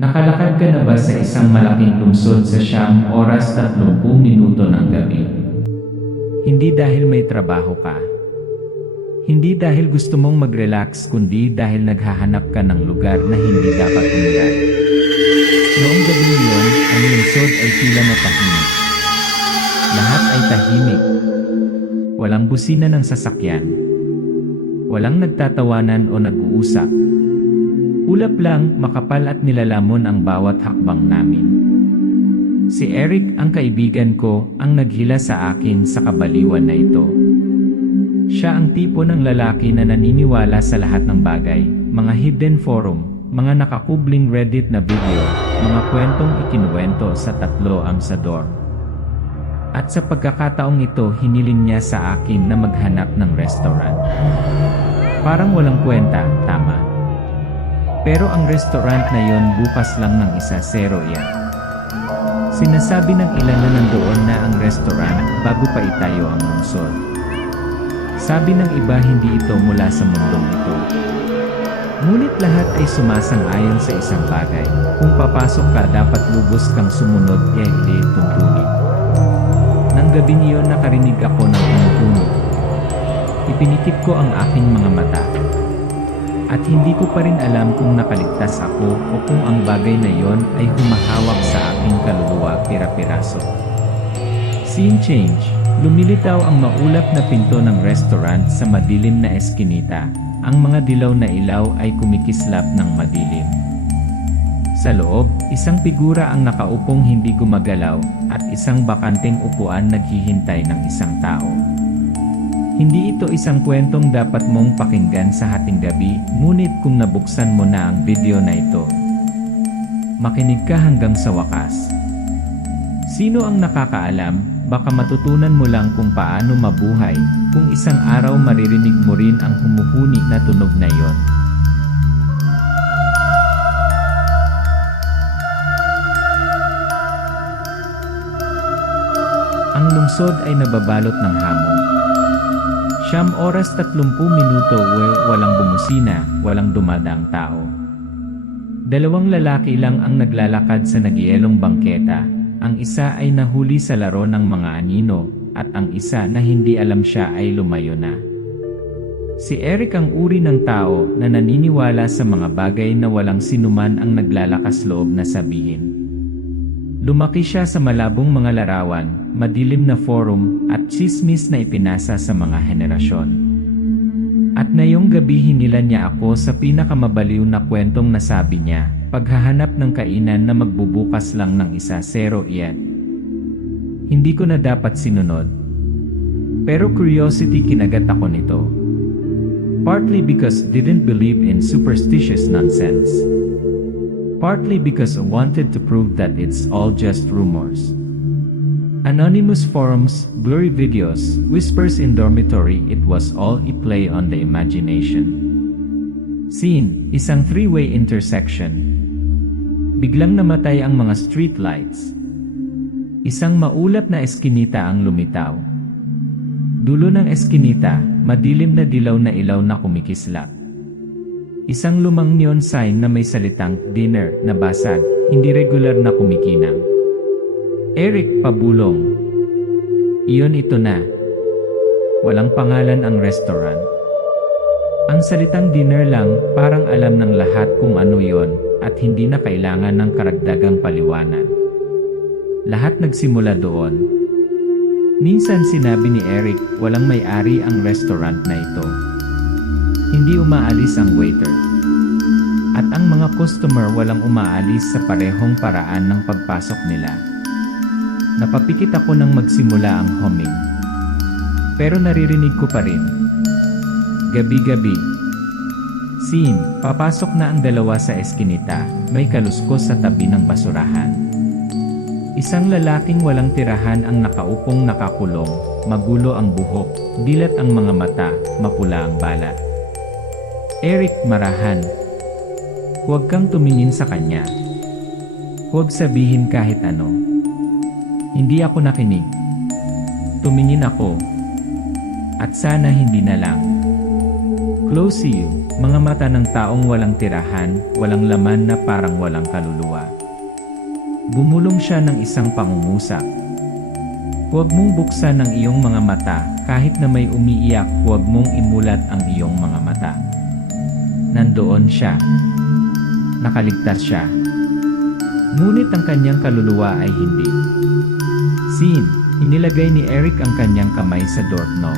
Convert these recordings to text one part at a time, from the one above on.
Nakalakad ka na ba sa isang malaking lungsod sa 9 oras 30 minuto ng gabi? Hindi dahil may trabaho ka. Hindi dahil gusto mong mag-relax kundi dahil naghahanap ka ng lugar na hindi dapat umulan. Noong gabi yun, ang lungsod ay tila na tahimik. Lahat ay tahimik. Walang busina ng sasakyan. Walang nagtatawanan o nag-uusap. Ulap lang, makapal at nilalamon ang bawat hakbang namin. Si Eric, ang kaibigan ko, ang naghila sa akin sa kabaliwan na ito. Siya ang tipo ng lalaki na naniniwala sa lahat ng bagay, mga hidden forum, mga nakakubling Reddit na video, mga kwentong ikinuwento sa 3 sa dorm. At sa pagkakataong ito, hiniling niya sa akin na maghanap ng restaurant. Parang walang kwenta, tama. Pero ang restaurant na yon bukas lang ng 1-0 yan. Sinasabi ng ilan na nandoon na ang restaurant bago pa itayo ang lungsod. Sabi ng iba hindi ito mula sa mundong ito. Ngunit lahat ay sumasang-ayon sa isang bagay. Kung papasok ka dapat lubos kang sumunod kaya hindi tuntunin. Nang gabi niyon nakarinig ako ng tumutunog. Ipinikit ko ang aking mga mata. At hindi ko pa rin alam kung nakaligtas ako o kung ang bagay na yon ay humahawak sa aking kaluluwa pira-piraso. Scene change. Lumilitaw ang maulap na pinto ng restaurant sa madilim na eskinita. Ang mga dilaw na ilaw ay kumikislap ng madilim. Sa loob, isang figura ang nakaupong hindi gumagalaw at isang bakanteng upuan naghihintay ng isang tao. Hindi ito isang kwentong dapat mong pakinggan sa hating gabi, ngunit kung nabuksan mo na ang video na ito, makinig ka hanggang sa wakas. Sino ang nakakaalam, baka matutunan mo lang kung paano mabuhay, kung isang araw maririnig mo rin ang humuhuni na tunog na iyon. Ang lungsod ay nababalot ng hamon. 9 oras 30 minuto walang bumusina, walang dumadaang tao. 2 lalaki lang ang naglalakad sa nagyelong bangketa. Ang isa ay nahuli sa laro ng mga anino, at ang isa na hindi alam siya ay lumayo na. Si Eric ang uri ng tao na naniniwala sa mga bagay na walang sinuman ang naglalakas loob na sabihin. Lumaki siya sa malabong mga larawan, madilim na forum, at tsismis na ipinasa sa mga henerasyon. At ngayong gabi hinilan niya ako sa pinakamabaliw na kwentong nasabi niya, paghahanap ng kainan na magbubukas lang ng 1-0 iyan. Hindi ko na dapat sinunod. Pero curiosity kinagat ako nito. Partly because didn't believe in superstitious nonsense. Partly because I wanted to prove that it's all just rumors. Anonymous forums, blurry videos, whispers in dormitory, it was all a play on the imagination. Scene, isang 3-way intersection. Biglang namatay ang mga street lights. Isang maulap na eskinita ang lumitaw. Dulo ng eskinita, madilim na dilaw na ilaw na kumikislap. Isang lumang neon sign na may salitang dinner na basag, hindi regular na kumikinang. Eric, pabulong. Iyon ito na. Walang pangalan ang restaurant. Ang salitang dinner lang, parang alam ng lahat kung ano yon, at hindi na kailangan ng karagdagang paliwanag. Lahat nagsimula doon. Minsan sinabi ni Eric, walang may-ari ang restaurant na ito. Hindi umaalis ang waiter. At ang mga customer walang umaalis sa parehong paraan ng pagpasok nila. Napapikit ako nang magsimula ang humming. Pero naririnig ko pa rin. Gabi-gabi. Scene, papasok na ang 2 sa eskinita, may kaluskos sa tabi ng basurahan. Isang lalaking walang tirahan ang nakaupong nakakulong, magulo ang buhok, dilat ang mga mata, mapula ang balat. Eric, marahan. Huwag kang tumingin sa kanya. Huwag sabihin kahit ano. Hindi ako nakinig. Tumingin ako. At sana hindi na lang. Close you, mga mata ng taong walang tirahan, walang laman na parang walang kaluluwa. Bumulong siya ng isang pangungusap. Huwag mong buksan ang iyong mga mata, kahit na may umiiyak, huwag mong imulat ang iyong mga mata. Nandoon siya. Nakaligtas siya. Ngunit ang kanyang kaluluwa ay hindi. Scene, inilagay ni Eric ang kanyang kamay sa doorknob.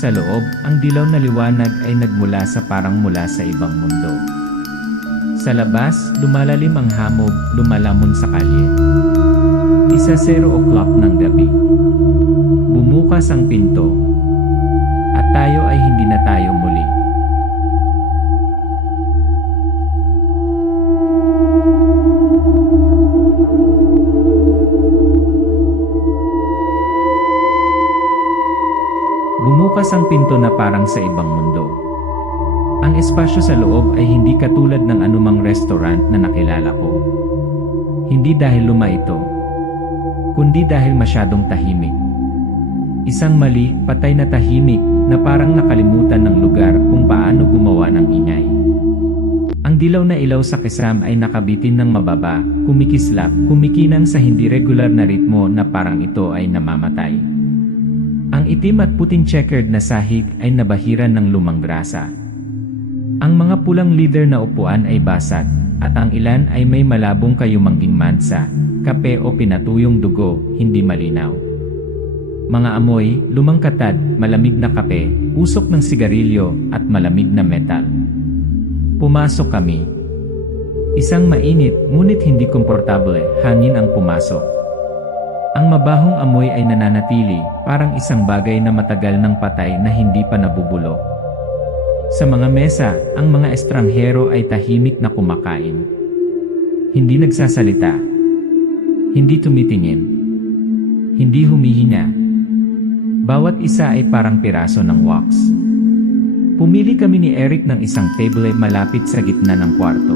Sa loob, ang dilaw na liwanag ay nagmula sa parang mula sa ibang mundo. Sa labas, lumalalim ang hamog, lumalamon sa kalye. 1:00 ng gabi. Bumukas ang pinto. At tayo ay hindi na tayo muli. Bumukas ang pinto na parang sa ibang mundo. Ang espasyo sa loob ay hindi katulad ng anumang restaurant na nakilala ko. Hindi dahil luma ito, kundi dahil masyadong tahimik. Isang mali, patay na tahimik, na parang nakalimutan ng lugar kung paano gumawa ng ingay. Ang dilaw na ilaw sa kisam ay nakabitin ng mababa, kumikislap, kumikinang sa hindi regular na ritmo na parang ito ay namamatay. Ang itim at puting checkered na sahig ay nabahiran ng lumang grasa. Ang mga pulang leather na upuan ay basag, at ang ilan ay may malabong kayumangging mansa, kape o pinatuyong dugo, hindi malinaw. Mga amoy, lumang katad, malamig na kape, usok ng sigarilyo, at malamig na metal. Pumasok kami. Isang mainit, ngunit hindi komportable, hangin ang pumasok. Ang mabahong amoy ay nananatili, parang isang bagay na matagal ng patay na hindi pa nabubulok. Sa mga mesa, ang mga estranghero ay tahimik na kumakain. Hindi nagsasalita. Hindi tumitingin. Hindi humihinga. Bawat isa ay parang piraso ng wax. Pumili kami ni Eric ng isang table malapit sa gitna ng kwarto.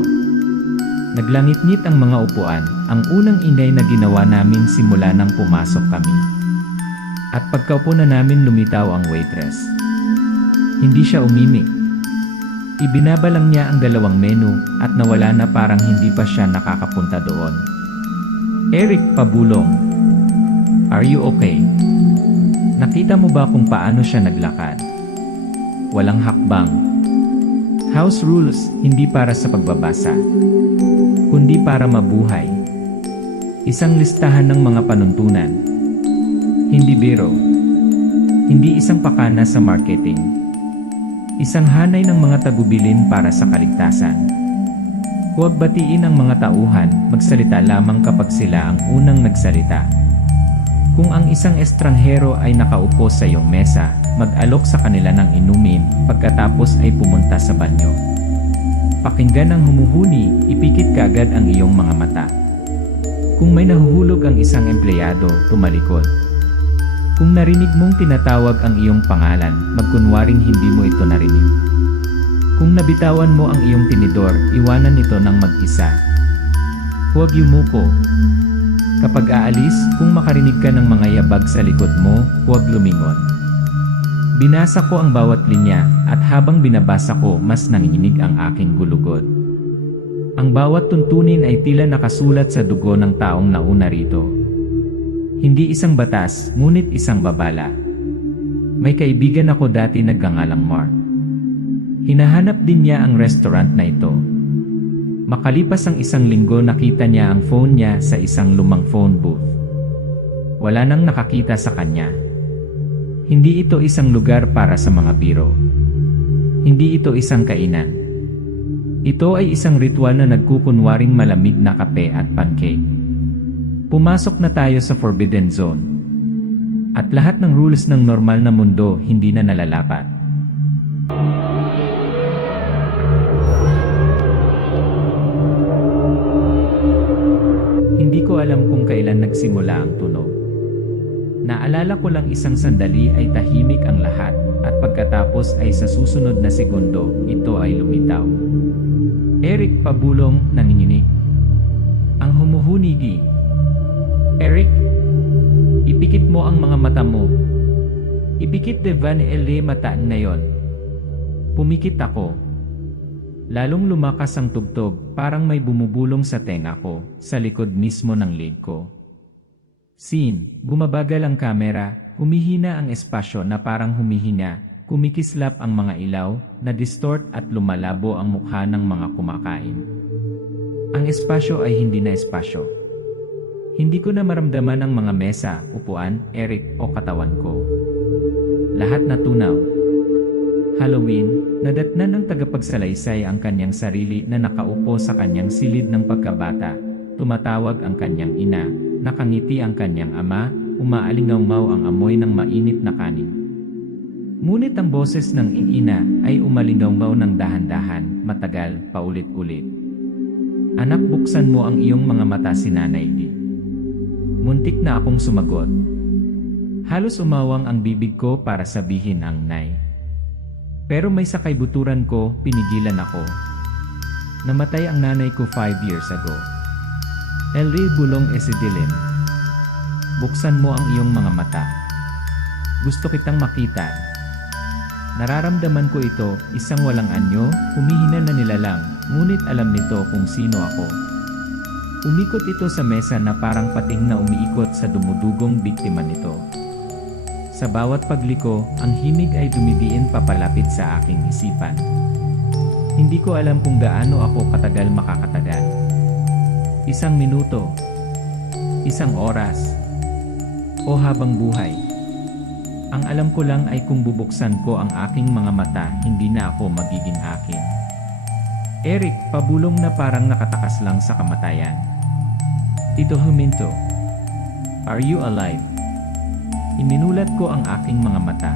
Naglangit-ngit ang mga upuan, ang unang ingay na ginawa namin simula nang pumasok kami. At pagkaupo na namin lumitaw ang waitress. Hindi siya umimik. Ibinaba lang niya ang dalawang menu at nawala na parang hindi pa siya nakakapunta doon. Eric, pabulong. Are you okay? Nakita mo ba kung paano siya naglakad? Walang hakbang. House rules, hindi para sa pagbabasa, kundi para mabuhay. Isang listahan ng mga panuntunan. Hindi biro. Hindi isang pakana sa marketing. Isang hanay ng mga tagubilin para sa kaligtasan. Huwag batiin ang mga tauhan, magsalita lamang kapag sila ang unang nagsalita. Kung ang isang estranghero ay nakaupo sa iyong mesa, mag-alok sa kanila ng inumin, pagkatapos ay pumunta sa banyo. Pakinggan ang humuhuni, ipikit kaagad ang iyong mga mata. Kung may nahuhulog ang isang empleyado, tumalikod. Kung narinig mong tinatawag ang iyong pangalan, magkunwaring hindi mo ito narinig. Kung nabitawan mo ang iyong tinidor, iwanan ito ng mag-isa. Huwag yumuko. Kapag aalis, kung makarinig ka ng mga yabag sa likod mo, huwag lumingon. Binasa ko ang bawat linya, at habang binabasa ko, mas nanginginig ang aking gulugod. Ang bawat tuntunin ay tila nakasulat sa dugo ng taong nauna rito. Hindi isang batas, ngunit isang babala. May kaibigan ako dati nagngangalang Mark. Hinahanap din niya ang restaurant na ito. Makalipas ang isang linggo, nakita niya ang phone niya sa isang lumang phone booth. Wala nang nakakita sa kanya. Hindi ito isang lugar para sa mga biro. Hindi ito isang kainan. Ito ay isang ritual na nagkukunwaring malamig na kape at pancake. Pumasok na tayo sa Forbidden Zone. At lahat ng rules ng normal na mundo hindi na nalalapat. Hindi ko alam kung kailan nagsimula ang tunog. Naalala ko lang isang sandali ay tahimik ang lahat, at pagkatapos ay sa susunod na segundo, ito ay lumitaw. Eric, pabulong, nanginginig. Ang humuhuni di. Eric, ipikit mo ang mga mata mo. Ipikit de van ele mata ngayon. Pumikit ako. Lalong lumakas ang tugtog, parang may bumubulong sa tenga ko, sa likod mismo ng leeg ko. Scene, bumabagal ang kamera, humihina ang espasyo na parang humihinga, kumikislap ang mga ilaw, na-distort at lumalabo ang mukha ng mga kumakain. Ang espasyo ay hindi na espasyo. Hindi ko na maramdaman ang mga mesa, upuan, Eric o katawan ko. Lahat natunaw. Halloween, nadatnan ng tagapagsalaysay ang kanyang sarili na nakaupo sa kanyang silid ng pagkabata. Tumatawag ang kanyang ina, nakangiti ang kanyang ama, umaalingaw-ngaw ang amoy ng mainit na kanin. Ngunit ang boses ng ina ay umalingaw-ngaw ng dahan-dahan, matagal, paulit-ulit. Anak, buksan mo ang iyong mga mata, si Nanay Di. Muntik na akong sumagot. Halos umawang ang bibig ko para sabihin ang nay. Pero may sakaybuturan ko, pinigilan ako. Namatay ang nanay ko 5 years ago. Elri bulong esidilim. Buksan mo ang iyong mga mata. Gusto kitang makita. Nararamdaman ko ito, isang walang anyo, humihina na nilalang, ngunit alam nito kung sino ako. Umikot ito sa mesa na parang pating na umiikot sa dumudugong biktima nito. Sa bawat pagliko, ang himig ay dumidiin papalapit sa aking isipan. Hindi ko alam kung gaano ako katagal makakatagal. 1 minuto, 1 oras, o habang buhay. Ang alam ko lang ay kung bubuksan ko ang aking mga mata, hindi na ako magiging akin. Eric, pabulong na parang nakatakas lang sa kamatayan. Tito Huminto, are you alive? Iminulat ko ang aking mga mata.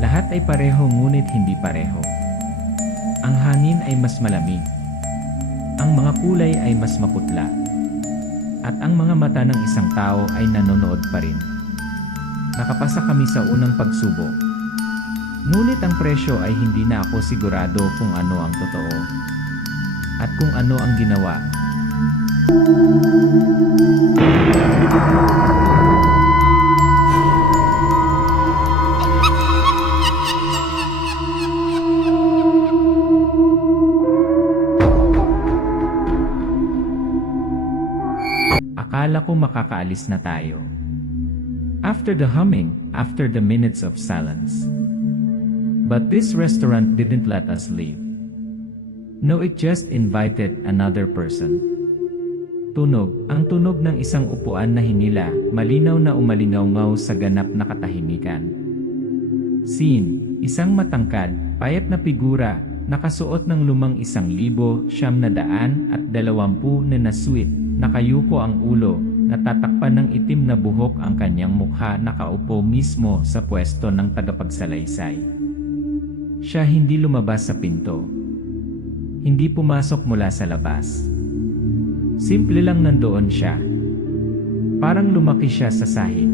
Lahat ay pareho ngunit hindi pareho. Ang hangin ay mas malamig. Ang mga kulay ay mas maputla. At ang mga mata ng isang tao ay nanonood pa rin. Nakapasa kami sa unang pagsubok. Ngunit ang presyo ay hindi na ako sigurado kung ano ang totoo. At kung ano ang ginawa. Akala ko makakaalis na tayo. After the humming, after the minutes of silence. But this restaurant didn't let us leave. No, it just invited another person. Tunog, ang tunog ng isang upuan na hinila, malinaw na umalingaw-ngaw sa ganap na katahimikan. Scene, isang matangkad, payat na figura, nakasuot ng lumang 1,920 na nasuit, nakayuko ang ulo, natatakpan ng itim na buhok ang kanyang mukha, nakaupo mismo sa pwesto ng tagapagsalaysay. Siya hindi lumabas sa pinto. Hindi pumasok mula sa labas. Simple lang nandoon siya. Parang lumaki siya sa sahig.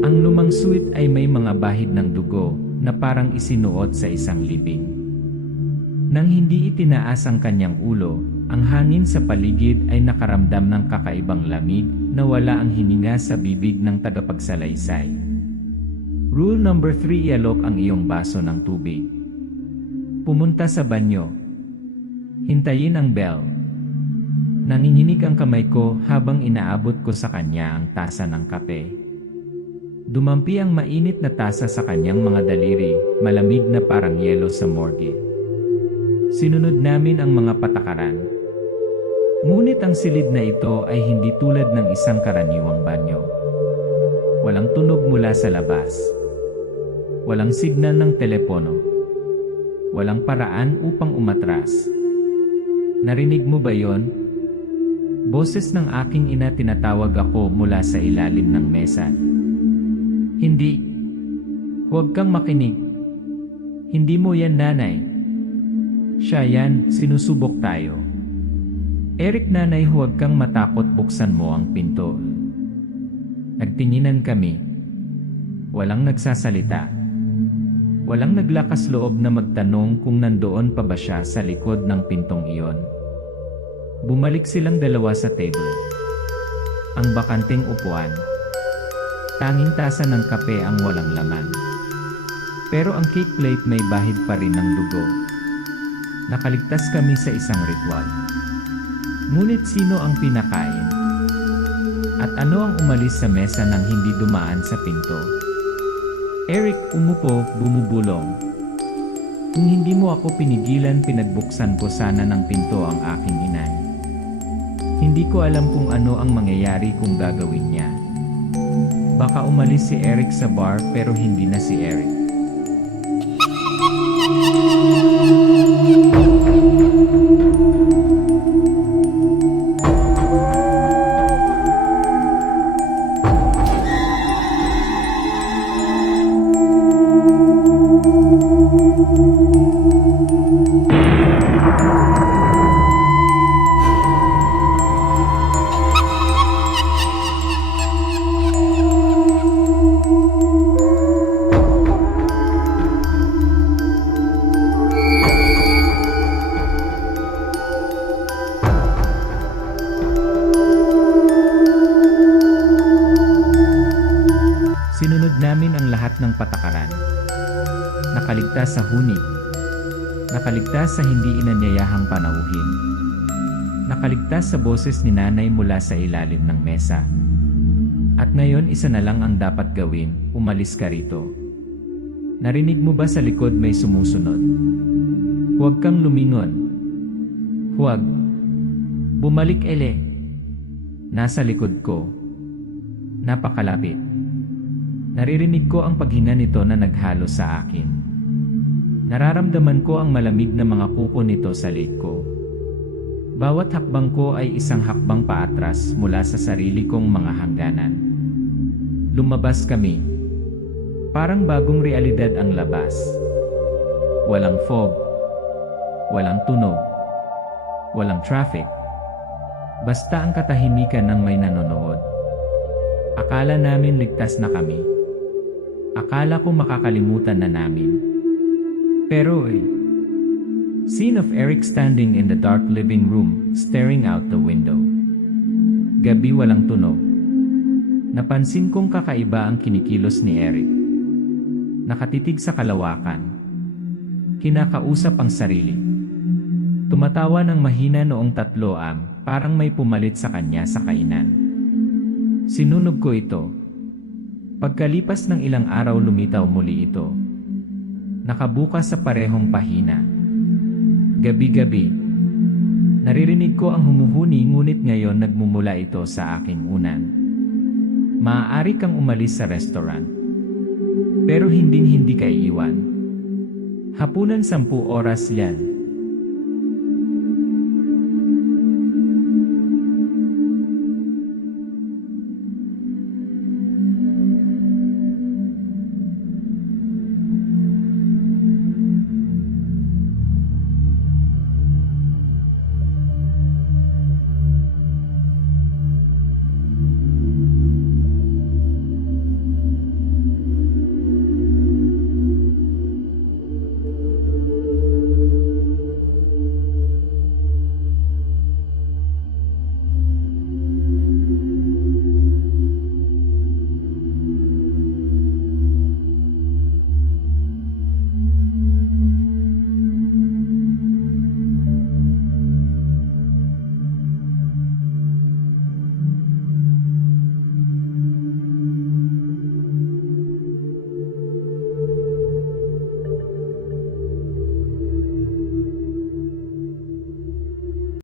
Ang lumang suit ay may mga bahid ng dugo na parang isinuot sa isang libing. Nang hindi itinaas ang kanyang ulo, ang hangin sa paligid ay nakaramdam ng kakaibang lamig na wala ang hininga sa bibig ng tagapagsalaysay. Rule number 3, ialok ang iyong baso ng tubig. Pumunta sa banyo. Hintayin ang bell. Nanginginig ang kamay ko habang inaabot ko sa kanya ang tasa ng kape. Dumampi ang mainit na tasa sa kanyang mga daliri, malamig na parang yelo sa morgue. Sinunod namin ang mga patakaran. Ngunit ang silid na ito ay hindi tulad ng isang karaniwang banyo. Walang tunog mula sa labas. Walang signal ng telepono. Walang paraan upang umatras. Narinig mo ba yon? Boses ng aking ina, tinatawag ako mula sa ilalim ng mesa. Hindi. Huwag kang makinig. Hindi mo yan, nanay. Siya yan, sinusubok tayo. Eric, nanay, huwag kang matakot, buksan mo ang pinto. Nagtinginan kami. Walang nagsasalita. Walang naglakas loob na magtanong kung nandoon pa ba siya sa likod ng pintong iyon. Bumalik silang dalawa sa table. Ang bakanting upuan. Tanging tasa ng kape ang walang laman. Pero ang cake plate may bahid pa rin ng dugo. Nakaligtas kami sa isang ritual. Ngunit sino ang pinakain? At ano ang umalis sa mesa nang hindi dumaan sa pinto? Eric, umupo, bumubulong. Kung hindi mo ako pinigilan, pinagbuksan ko sana ng pinto ang aking inay. Hindi ko alam kung ano ang mangyayari kung gagawin niya. Baka umalis si Eric sa bar pero hindi na si Eric. Sinunod namin ang lahat ng patakaran. Nakaligtas sa huni. Nakaligtas sa hindi inanyayahang panauhin. Nakaligtas sa boses ni nanay mula sa ilalim ng mesa. At ngayon isa na lang ang dapat gawin, umalis ka rito. Narinig mo ba sa likod may sumusunod? Huwag kang lumingon. Huwag. Bumalik, Ele. Nasa likod ko. Napakalapit. Naririnig ko ang paghina nito na naghalo sa akin. Nararamdaman ko ang malamig na mga kuko nito sa leg ko. Bawat hakbang ko ay isang hakbang paatras mula sa sarili kong mga hangganan. Lumabas kami. Parang bagong realidad ang labas. Walang fog. Walang tunog. Walang traffic. Basta ang katahimikan ng may nanonood. Akala namin ligtas na kami. Akala ko makakalimutan na namin. Pero scene of Eric standing in the dark living room, staring out the window. Gabi, walang tunog. Napansin kong kakaiba ang kinikilos ni Eric. Nakatitig sa kalawakan. Kinakausap ang sarili. Tumatawa ng mahina noong 3 parang may pumalit sa kanya sa kainan. Sinunog ko ito. Pagkalipas ng ilang araw lumitaw muli ito. Nakabukas sa parehong pahina. Gabi-gabi. Naririnig ko ang humuhuni ngunit ngayon nagmumula ito sa aking unan. Maaari kang umalis sa restaurant. Pero hindi ka iiwan. Hapunan 10 oras yan.